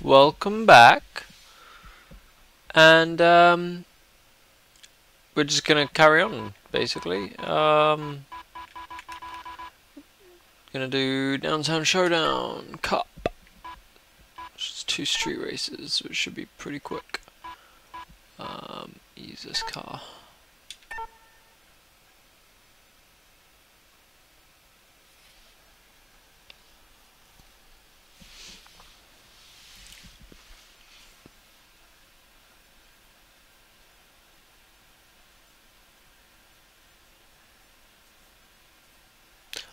Welcome back, and we're just gonna carry on basically. Gonna do Downtown Showdown Cup. It's 2 street races, which should be pretty quick. Use this car.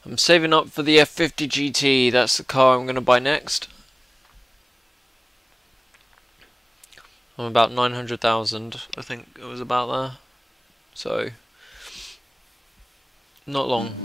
I'm saving up for the F50 GT. That's the car I'm going to buy next. I'm about 900,000, I think it was about there. So, not long.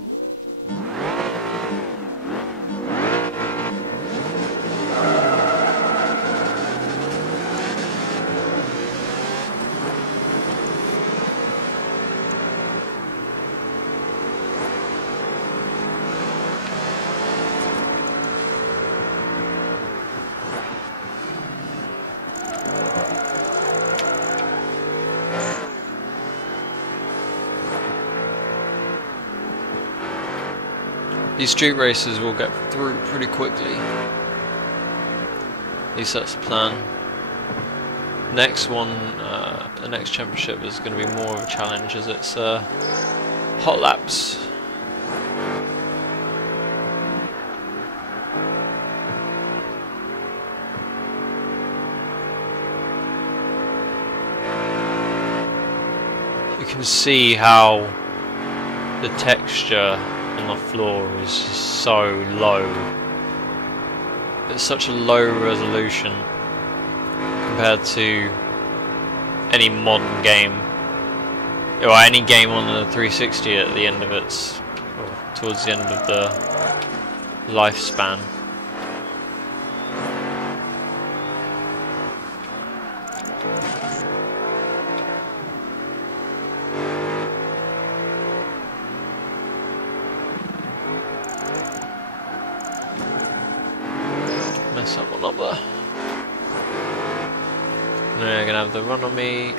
These street races will get through pretty quickly. At least that's the plan. Next one, the next championship is going to be more of a challenge, as it's hot laps. You can see how the texture on the floor is so low. It's such a low resolution compared to any modern game, or any game on the 360 at the end of its, or towards the end of the lifespan. Mess up one up there. They're gonna have the run on me.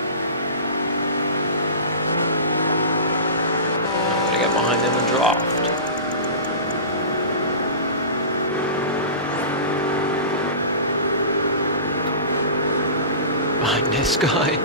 I'm gonna get behind him and draft. Behind this guy.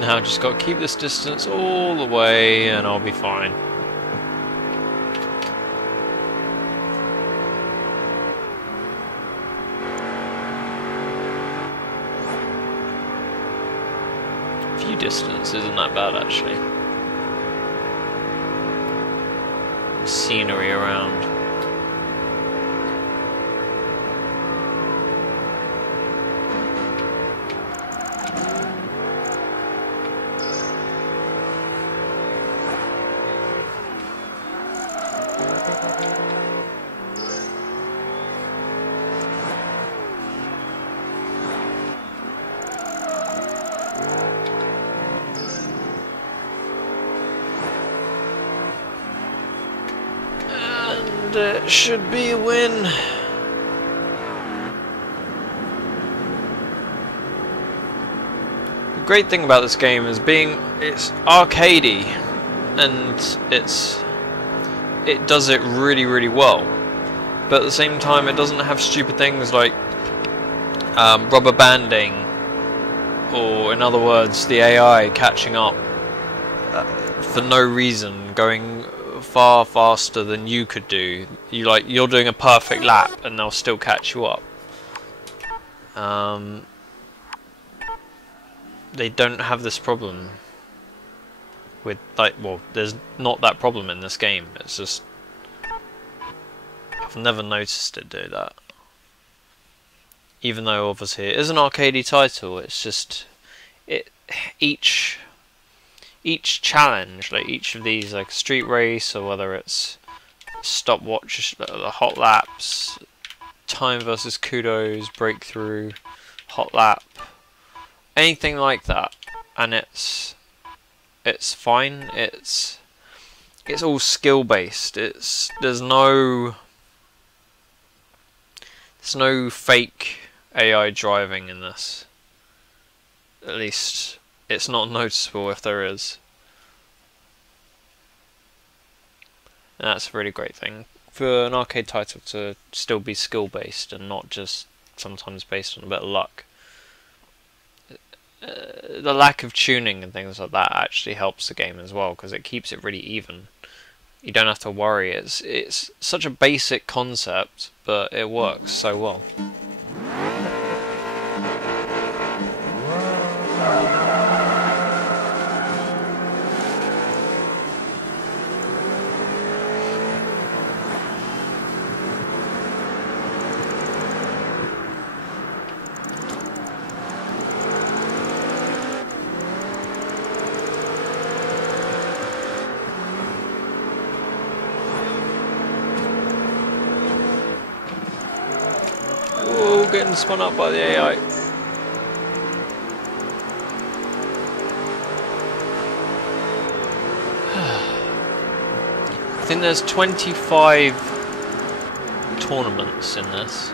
Now just got to keep this distance all the way and I'll be fine. Few distance isn't that bad actually. The scenery around. And it should be a win. The great thing about this game is it's arcadey, and it does it really, really well. But at the same time, it doesn't have stupid things like rubber banding, or in other words, the AI catching up for no reason, going far faster than you could do. You're doing a perfect lap and they'll still catch you up. They don't have this problem with, like, well, there's not that problem in this game. It's just, I've never noticed it do that. Even though obviously it is an arcadey title, it's just each challenge, like each of these, like street race, or whether it's stopwatch, the hot laps, time versus kudos, breakthrough, hot lap, anything like that, and it's fine. It's all skill based. There's no fake AI driving in this. At least it's not noticeable if there is. And that's a really great thing for an arcade title, to still be skill based and not just sometimes based on a bit of luck. The lack of tuning and things like that actually helps the game as well, because it keeps it really even. You don't have to worry. It's such a basic concept, but it works so well. Getting spun up by the AI. I think there's 25 tournaments in this,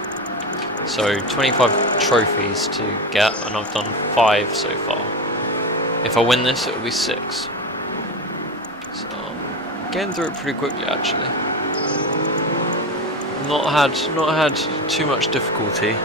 so 25 trophies to get, and I've done 5 so far. If I win this, it'll be 6. So I'm getting through it pretty quickly, actually. Not had too much difficulty.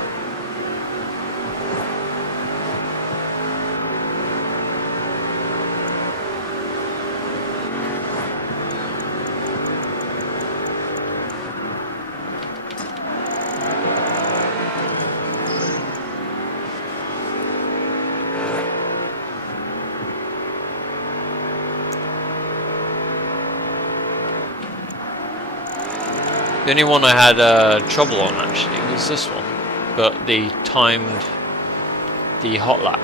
The only one I had trouble on actually was this one, but the hot lap.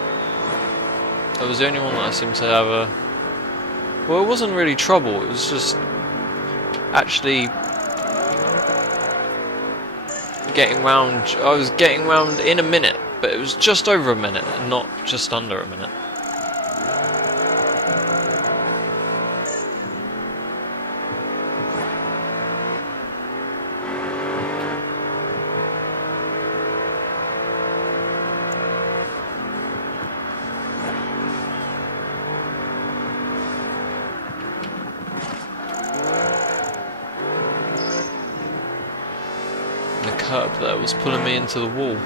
That was the only one that I seemed to have a... Well, it wasn't really trouble, it was just actually getting round. I was getting round in a minute, but it was just over a minute, not just under a minute. Curb there was pulling me into the wall.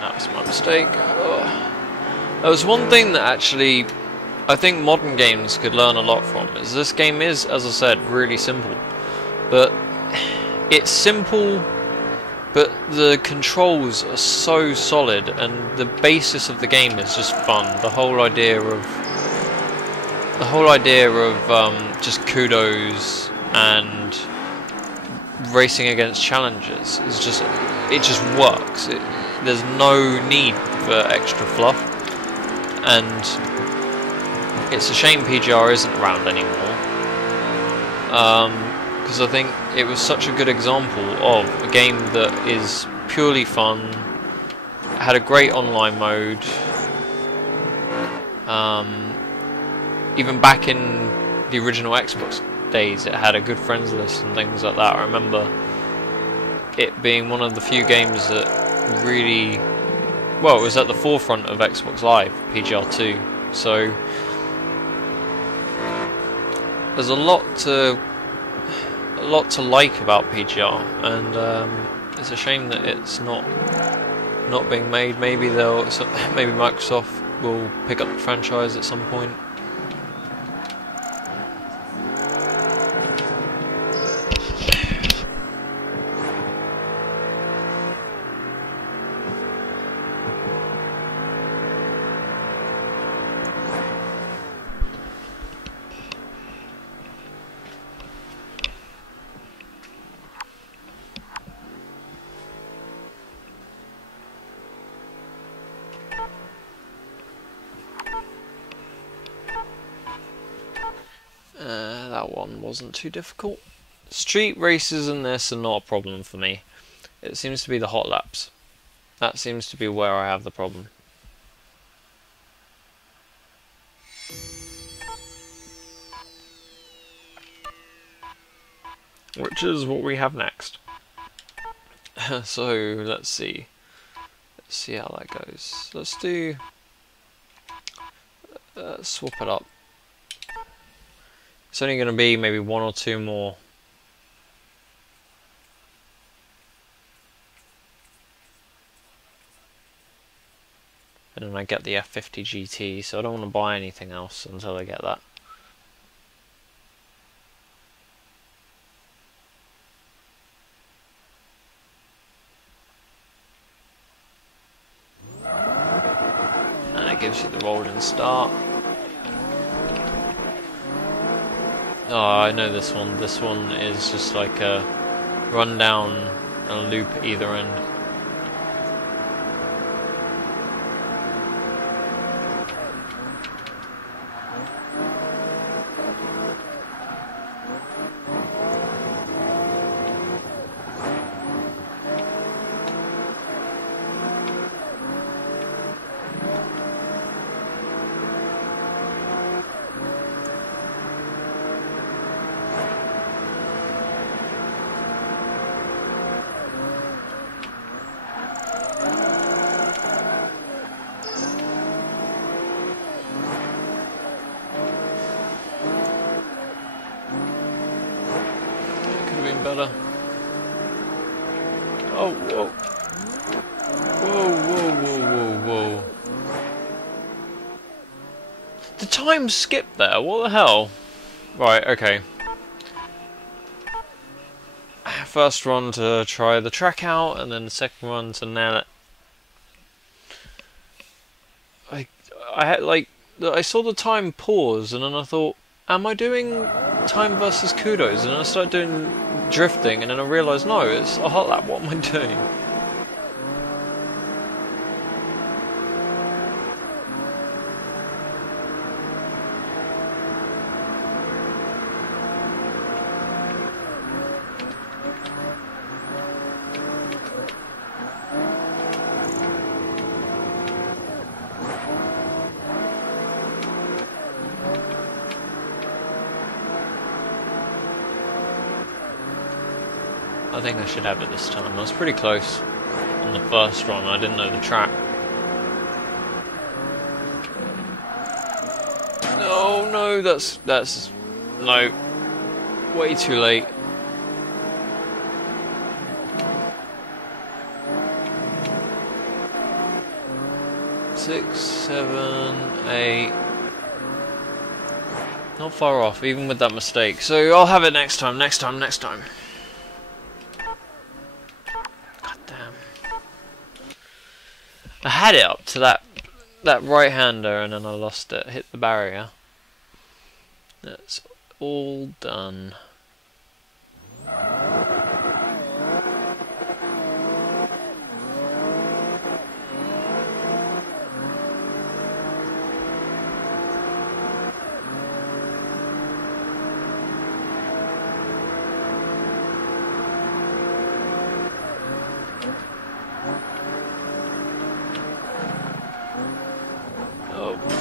That was my mistake. Oh. There was one thing that actually I think modern games could learn a lot from, is this game is, as I said, really simple. But it's simple, but the controls are so solid, and the basis of the game is just fun. The whole idea of just kudos and racing against challenges is just, it just works. There's no need for extra fluff, and it's a shame PGR isn't around anymore, because I think it was such a good example of a game that is purely fun, had a great online mode. Even back in the original Xbox days, it had a good friends list and things like that. I remember it being one of the few games that really, well, it was at the forefront of Xbox Live, PGR3. So there's a lot to like about PGR, and it's a shame that it's not not being made. Maybe maybe Microsoft will pick up the franchise at some point. That one wasn't too difficult. Street races and this are not a problem for me. It seems to be the hot laps. That seems to be where I have the problem. Which is what we have next. So let's see. Let's see how that goes. Let's do swap it up. It's only going to be maybe one or two more. And then I get the F50 GT, so I don't want to buy anything else until I get that. And it gives you the rolling start. Oh, I know this one. This one is just like a run down and a loop at either end. Better. Oh, whoa. Whoa, whoa, whoa, whoa, whoa. The time skipped there, what the hell? Right, okay. First run to try the track out, and then the second one to nail it. I saw the time pause, and then I thought, am I doing time versus kudos? And then I started doing drifting, and then I realised, no, it's a hot lap, what am I doing? I think I should have it this time. I was pretty close on the first run. I didn't know the track. No, no, that's no, way too late. Six, 7, 8. Not far off, even with that mistake. So I'll have it next time. Next time. I had it up to that right-hander, and then I lost it. Hit the barrier. That's all done.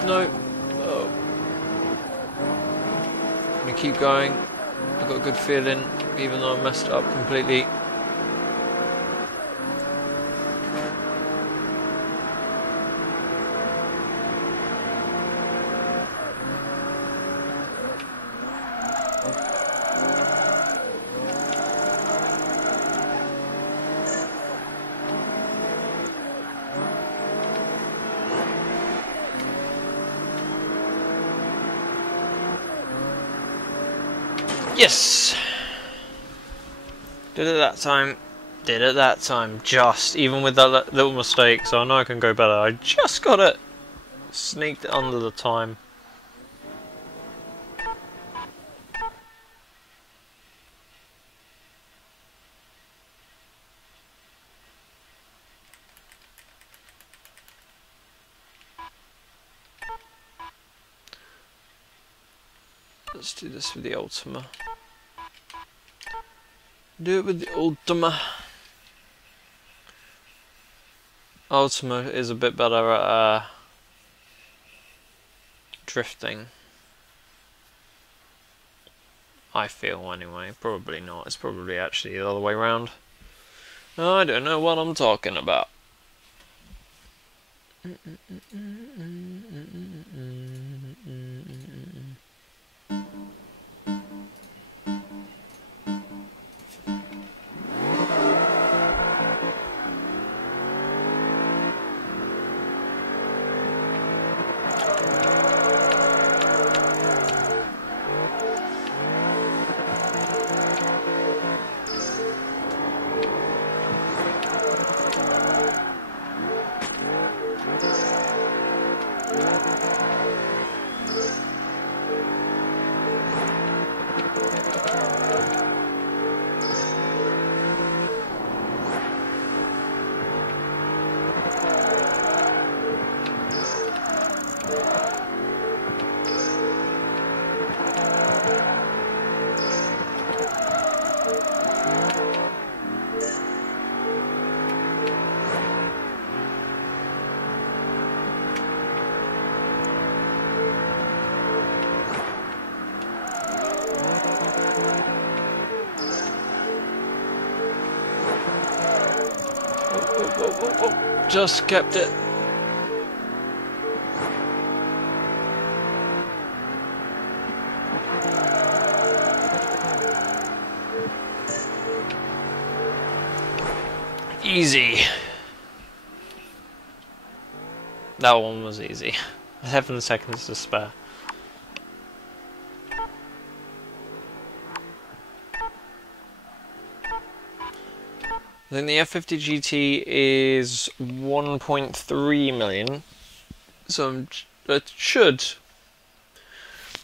No. Oh. I'm gonna keep going. I've got a good feeling, even though I messed it up completely. Yes! Did it that time. Did it that time. Just. Even with that little mistake, so I know I can go better. I just got it. Sneaked it under the time. Let's do this with the Ultima. Do it with the Ultima. Ultima is a bit better at drifting. I feel anyway. Probably not. It's probably actually the other way around. I don't know what I'm talking about. Just kept it. Easy. That one was easy. 7 seconds to spare. Then the F50 GT is 1.3 million, so it should,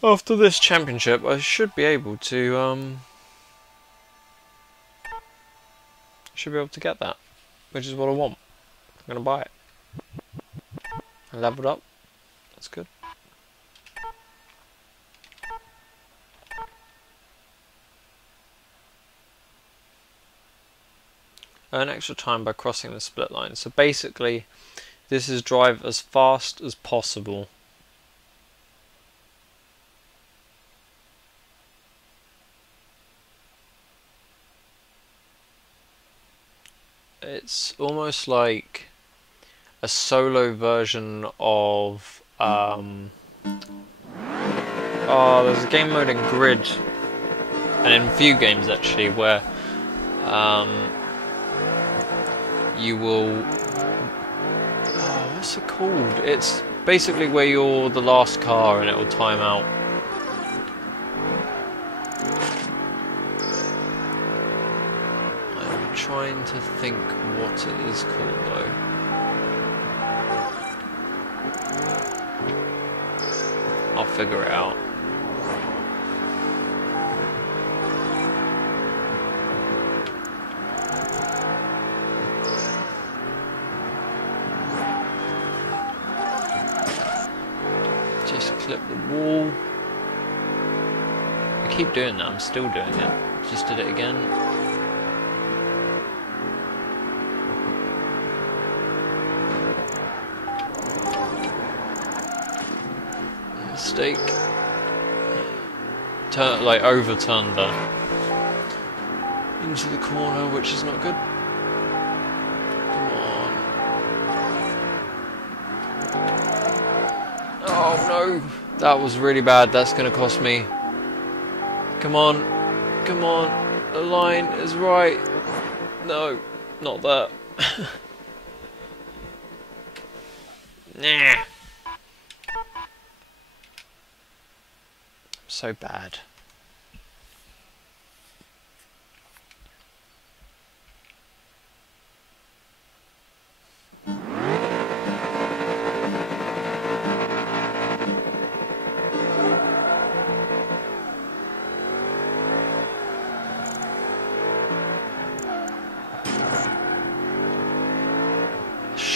after this championship, I should be able to get that, which is what I want. I'm gonna buy it. I leveled up. That's good. Earn extra time by crossing the split line. So basically, this is drive as fast as possible. It's almost like a solo version of there's a game mode in Grid, and in a few games actually, where you will, what's it called? It's basically where you're the last car and it will time out. I'm trying to think what it is called though. I'll figure it out. Just clip the wall. I keep doing that, I'm still doing it. Just did it again. Mistake. Turn, like overturned there. Into the corner, which is not good. Come on. Oh no, that was really bad. That's going to cost me. Come on, come on. The line is right. No, not that. Nah. So bad.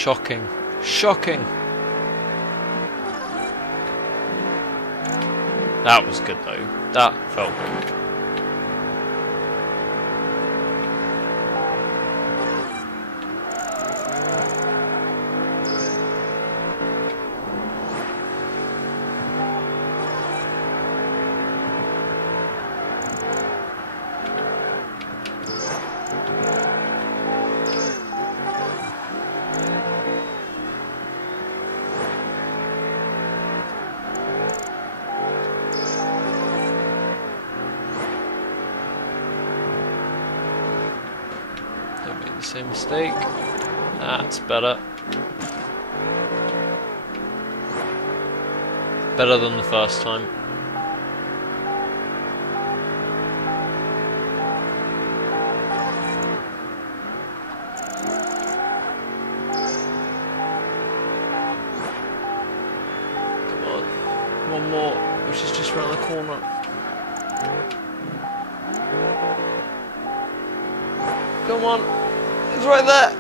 Shocking. Shocking. That was good though. That felt good. Same mistake. That's better. Better than the first time. Come on. One more, which is just around the corner. Come on. It's right there.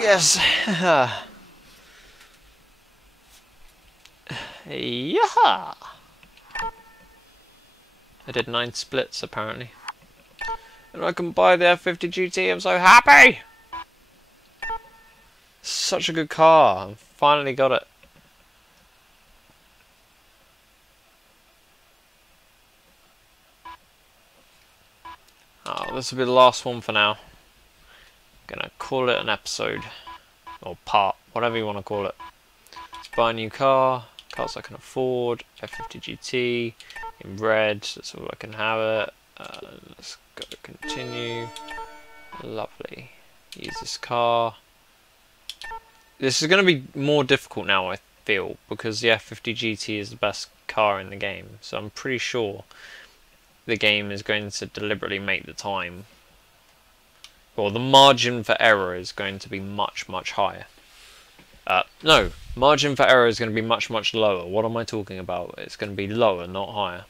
Yes. Yeah. I did 9 splits apparently. And I can buy the F50 GT. I'm so happy. Such a good car. I finally got it. Oh, this will be the last one for now. Gonna call it an episode or part, whatever you want to call it. Let's buy a new car, cars I can afford, F50 GT in red, that's all I can have it. Let's go continue. Lovely. Use this car. This is going to be more difficult now, I feel, because the F50 GT is the best car in the game. So I'm pretty sure the game is going to deliberately make the time. Well, the margin for error is going to be much, much higher. No, margin for error is going to be much, much lower. What am I talking about? It's going to be lower, not higher.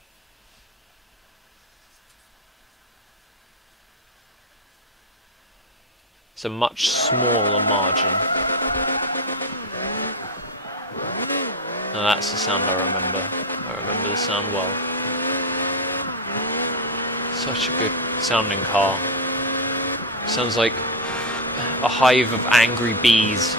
It's a much smaller margin. Now that's the sound I remember. I remember the sound well. Such a good sounding car. Sounds like a hive of angry bees.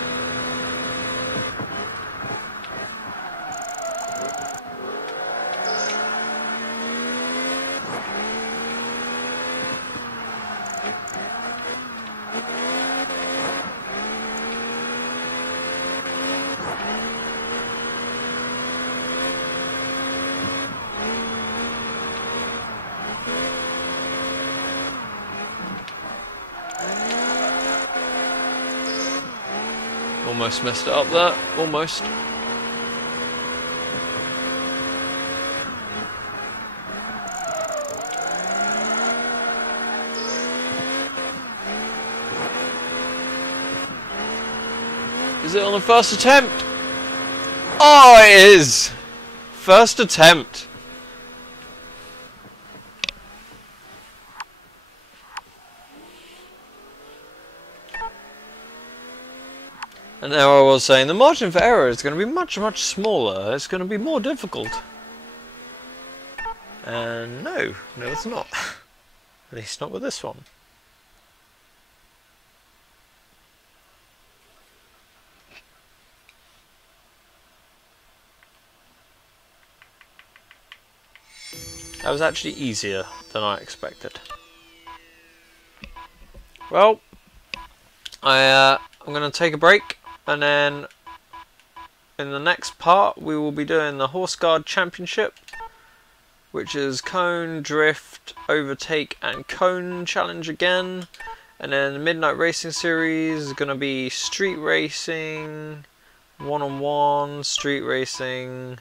Almost messed it up there, almost. Is it on the first attempt? Oh, it is! First attempt. And now I was saying the margin for error is going to be much, much smaller. It's going to be more difficult. And no, it's not. At least not with this one. That was actually easier than I expected. Well, I'm going to take a break. And then in the next part we will be doing the Horse Guard Championship, which is cone, drift, overtake and cone challenge again. And then the Midnight Racing Series is going to be street racing, one-on-one, street racing,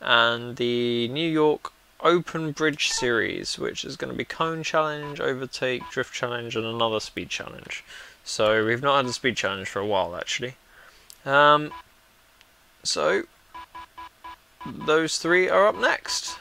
and the New York Open Bridge Series, which is going to be cone challenge, overtake, drift challenge and another speed challenge. So we've not had a speed challenge for a while actually. So those three are up next.